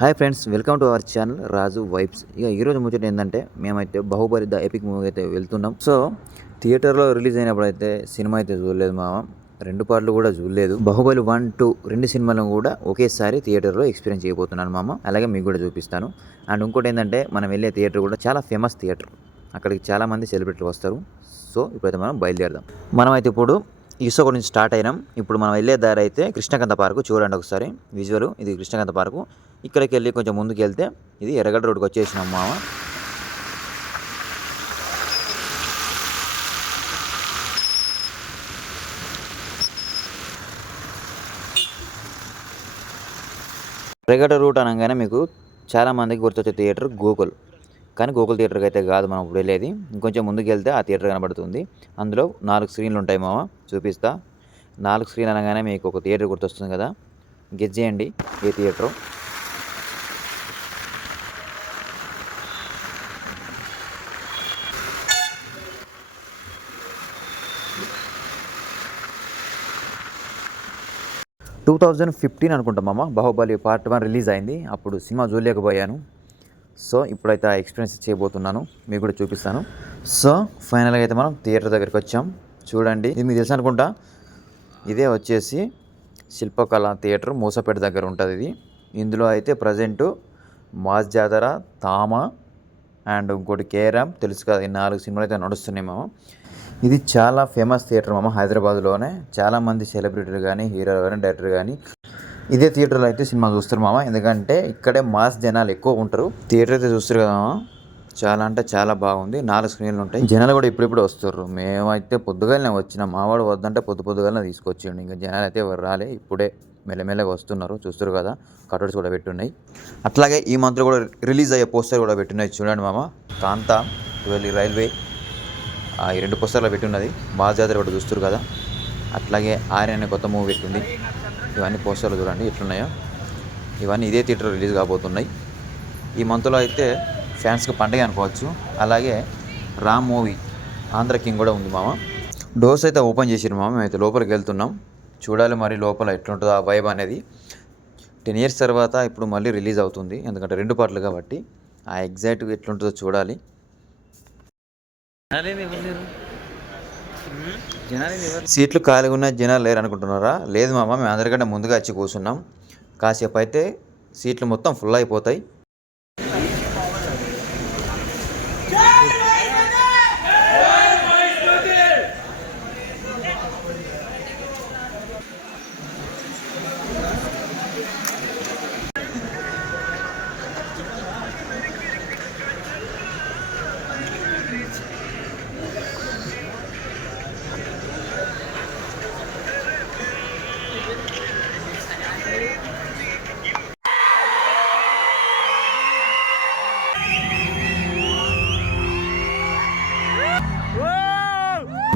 Hi friends, welcome to our channel Raju vibes. ఇక ఈరోజు ముచ్చట ఏంటంటే మేమైతే బాహుబలి ద ఎపిక్ మూవీ అయితే వెళ్తున్నాం. సో థియేటర్లో రిలీజ్ అయినప్పుడు అయితే సినిమా అయితే చూడలేదు మామ. 2 పార్ట్లు కూడా చూడలేదు. బాహుబలి 1, 2 రెండు సినిమాలను కూడా ఒకేసారి థియేటర్లో ఎక్స్పీరియన్స్ చేయబోతున్నాను మామ. అలాగే మీకు కూడా చూపిస్తాను. అండ్ ఇంకోటి ఏంటంటే మనం వెళ్ళే థియేటర్ కూడా చాలా ఫేమస్ థియేటర్. అక్కడికి చాలామంది సెలబ్రిటీలు వస్తారు. సో ఇప్పుడైతే మనం బయలుదేరదాం. మనమైతే ఇప్పుడు ఇసుక నుంచి స్టార్ట్ అయినాం. ఇప్పుడు మనం వెళ్ళే దారి అయితే కృష్ణకాంత పార్కు. చూడండి ఒకసారి విజువల్. ఇది కృష్ణకాంత పార్కు. ఇక్కడికి వెళ్ళి కొంచెం ముందుకు వెళ్తే ఇది ఎర్రగడ్డ రోడ్కి వచ్చేసినాం మామ. ఎర్రగడ్డ రూట్ అనగానే మీకు చాలామందికి గుర్తొచ్చే థియేటర్ గోకుల్. కానీ గోకుల్ థియేటర్కి అయితే కాదు మనం ఇప్పుడు వెళ్ళేది. ఇంకొంచెం ముందుకు వెళ్తే ఆ థియేటర్ కనబడుతుంది. అందులో 4 స్క్రీన్లు ఉంటాయి మామ. చూపిస్తా. 4 స్క్రీన్ అనగానే మీకు ఒక థియేటర్ గుర్తొస్తుంది కదా. గెస్ చేయండి ఏ థియేటర్. టూ 2015 అనుకుంటా మామ. బాహుబలి పార్ట్ 1 రిలీజ్ అయింది. అప్పుడు సినిమా చూడలేకపోయాను. సో ఇప్పుడైతే ఆ ఎక్స్పీరియన్స్ చేయబోతున్నాను, మీకు కూడా చూపిస్తాను. సో ఫైనల్గా అయితే మనం థియేటర్ దగ్గరికి వచ్చాం. చూడండి, ఇది మీకు తెలుసు అనుకుంటా. ఇదే వచ్చేసి శిల్పకళ థియేటర్, మూసపేట దగ్గర ఉంటుంది ఇది. ఇందులో అయితే ప్రజెంటు మాస్ జాతర, తామ అండ్ ఇంకోటి కేరామ్ తెలుసు కదా, ఈ 4 సినిమాలు అయితే నడుస్తున్నాయి మామ. ఇది చాలా ఫేమస్ థియేటర్ మామ. హైదరాబాద్లోనే చాలామంది సెలబ్రిటీలు కానీ, హీరోలు కానీ, డైరెక్టర్ కానీ ఇదే థియేటర్లో అయితే సినిమా చూస్తారు మామ. ఎందుకంటే ఇక్కడే మాస్ జనాలు ఎక్కువ ఉంటారు. థియేటర్ అయితే చూస్తారు కదా మామ. చాలా అంటే చాలా బాగుంది. 4 స్క్రీన్లు ఉంటాయి. జనాలు కూడా ఇప్పుడిప్పుడు వస్తారు. మేమైతే పొద్దుగాలనే వచ్చినాం. మావాడు వద్దంటే పొద్దుగాలనే తీసుకొచ్చిండు. ఇంకా జనాలు అయితే ఎవరు రాలే. ఇప్పుడే మెల్లమెల్లగా వస్తున్నారు. చూస్తారు కదా, కటౌట్స్ కూడా పెట్టున్నాయి. అట్లాగే ఈ మంత్లో కూడా రిలీజ్ అయ్యే పోస్టర్ కూడా పెట్టున్నాయి. చూడండి మామ. కాంతా, 12 రైల్వే, ఈ 2 పోస్టర్లు పెట్టున్నది. మాస్ జాతర కూడా చూస్తారు కదా. అట్లాగే ఆర్యన్ అనే కొత్త మూవీ పెట్టింది. ఇవన్నీ పోస్టర్లు చూడండి ఎట్లున్నాయో. ఇవన్నీ ఇదే థియేటర్ రిలీజ్ కాబోతున్నాయి. ఈ మంత్లో అయితే ఫ్యాన్స్కి పండుగ అనుకోవచ్చు. అలాగే రామ్ మూవీ ఆంధ్ర కింగ్ కూడా ఉంది మామ. డోర్స్ అయితే ఓపెన్ చేసారు మామ. మేమైతే లోపలికి వెళ్తున్నాం. చూడాలి మరి లోపల ఎట్లుంటుందో ఆ వైబ్ అనేది. 10 years తర్వాత ఇప్పుడు మళ్ళీ రిలీజ్ అవుతుంది. ఎందుకంటే 2 పార్ట్లు కాబట్టి ఆ ఎగ్జాక్ట్గా ఎట్లుంటుందో చూడాలి. సీట్లు ఖాళీగా ఉన్న జనాలు లేరు అనుకుంటున్నారా? లేదు మామ, మేము అందరికంటే ముందుగా వచ్చి కూర్చున్నాం. కాసేపు అయితే సీట్లు మొత్తం ఫుల్ అయిపోతాయి.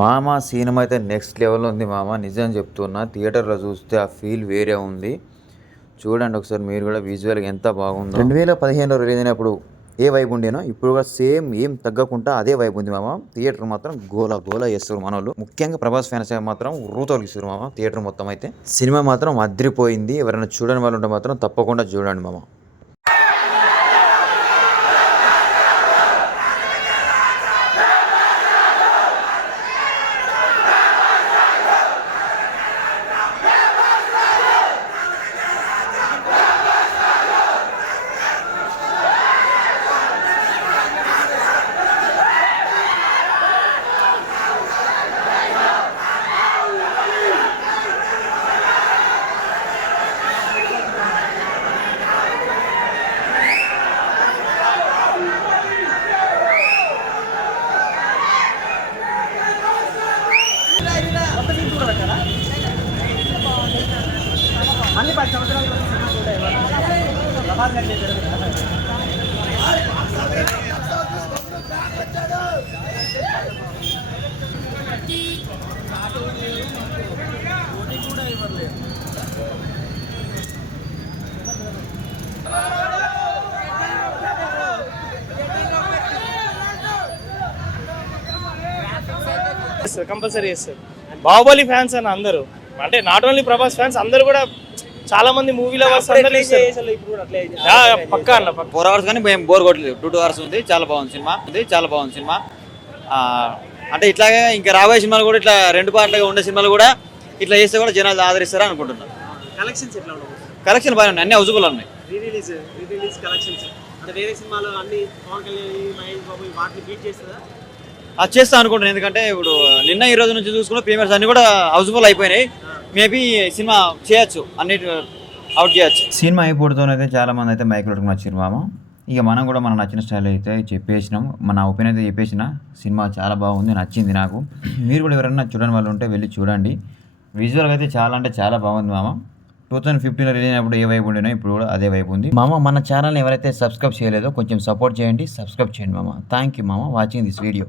మామ సినిమా అయితే నెక్స్ట్ లెవెల్లో ఉంది మామ. నిజం చెప్తున్నా. థియేటర్లో చూస్తే ఆ ఫీల్ వేరే ఉంది. చూడండి ఒకసారి మీరు కూడా విజువల్గా ఎంత బాగుందో. 2015లో రిలీజ్ అయినప్పుడు ఏ వైబ్ ఉండేనో ఇప్పుడు కూడా సేమ్, ఏం తగ్గకుండా అదే వైబ్ ఉంది మామ. థియేటర్ మాత్రం గోలా గోలా చేస్తారు మన వాళ్ళు. ముఖ్యంగా ప్రభాస్ ఫ్యాన్స్ మాత్రం రూతోలిస్తారు మామ. థియేటర్ మొత్తం అయితే సినిమా మాత్రం అదిరిపోయింది. ఎవరైనా చూడని వాళ్ళు ఉంటే మాత్రం తప్పకుండా చూడండి మామ. అన్ని 10 సంవత్సరాల కంపల్సరీ చేస్తారు. బాహుబలి ఫ్యాన్స్ అని అందరూ, అంటే నాట్ ఓన్లీ ప్రభాస్ ఫ్యాన్స్ అందరూ కూడా చాలా మంది మూవీలో పక్కా అన్న 4 hours కానీ మేము బోర్ కొట్టలేదు. 2 hours ఉంది. చాలా బాగుంది సినిమా. అంటే ఇట్లాగే ఇంకా రాబోయే సినిమాలు కూడా ఇట్లా 2 పార్ట్లుగా ఉండే సినిమాలు కూడా ఇట్లా చేస్తే కూడా జనాలు ఆదరిస్తారని అనుకుంటున్నాను. కలెక్షన్స్ ఎట్లా ఉన్నాయి? కలెక్షన్ బాగా ఉన్నాయి, అన్ని హౌజబుల్ ఉన్నాయి. రిలీజ్ కలెక్షన్స్ అంటే వేరే సినిమాలు అన్ని పవన్ కళ్యాణ్ మహేష్ బాబు వాటిని బీట్ చేస్తుందా? అది చేస్తా అనుకుంటున్నాను. ఎందుకంటే ఇప్పుడు నిన్న ఈ రోజు నుంచి చూసుకున్న ప్రీమియర్స్ అన్ని కూడా హౌస్ఫుల్ అయిపోయినాయి. మేబీ సినిమా చేయొచ్చు, అన్నిటి అవుట్ చేయొచ్చు. సినిమా అయిపోవడంతోనైతే చాలా మంది అయితే మైక్ పెట్టుకుని వచ్చారు మామ. ఇక మనం కూడా మన నచ్చిన స్టైల్ అయితే చెప్పేసినాం, మన ఒపీనియన్ అయితే చెప్పేసిన. సినిమా చాలా బాగుంది, నచ్చింది నాకు. మీరు కూడా ఎవరైనా చూడని వాళ్ళు ఉంటే వెళ్ళి చూడండి. విజువల్గా అయితే చాలా అంటే చాలా బాగుంది మామ. 2015లో రిలీజ్ అయినప్పుడు ఏ వైపు ఉండినో ఇప్పుడు కూడా అదే వైపు ఉంది మామ. మన ఛానల్ని ఎవరైతే సబ్స్క్రైబ్ చేయలేదో కొంచెం సపోర్ట్ చేయండి, సబ్స్క్రైబ్ చేయండి మామ. థ్యాంక్ యూ మామ వాచింగ్ దిస్ వీడియో.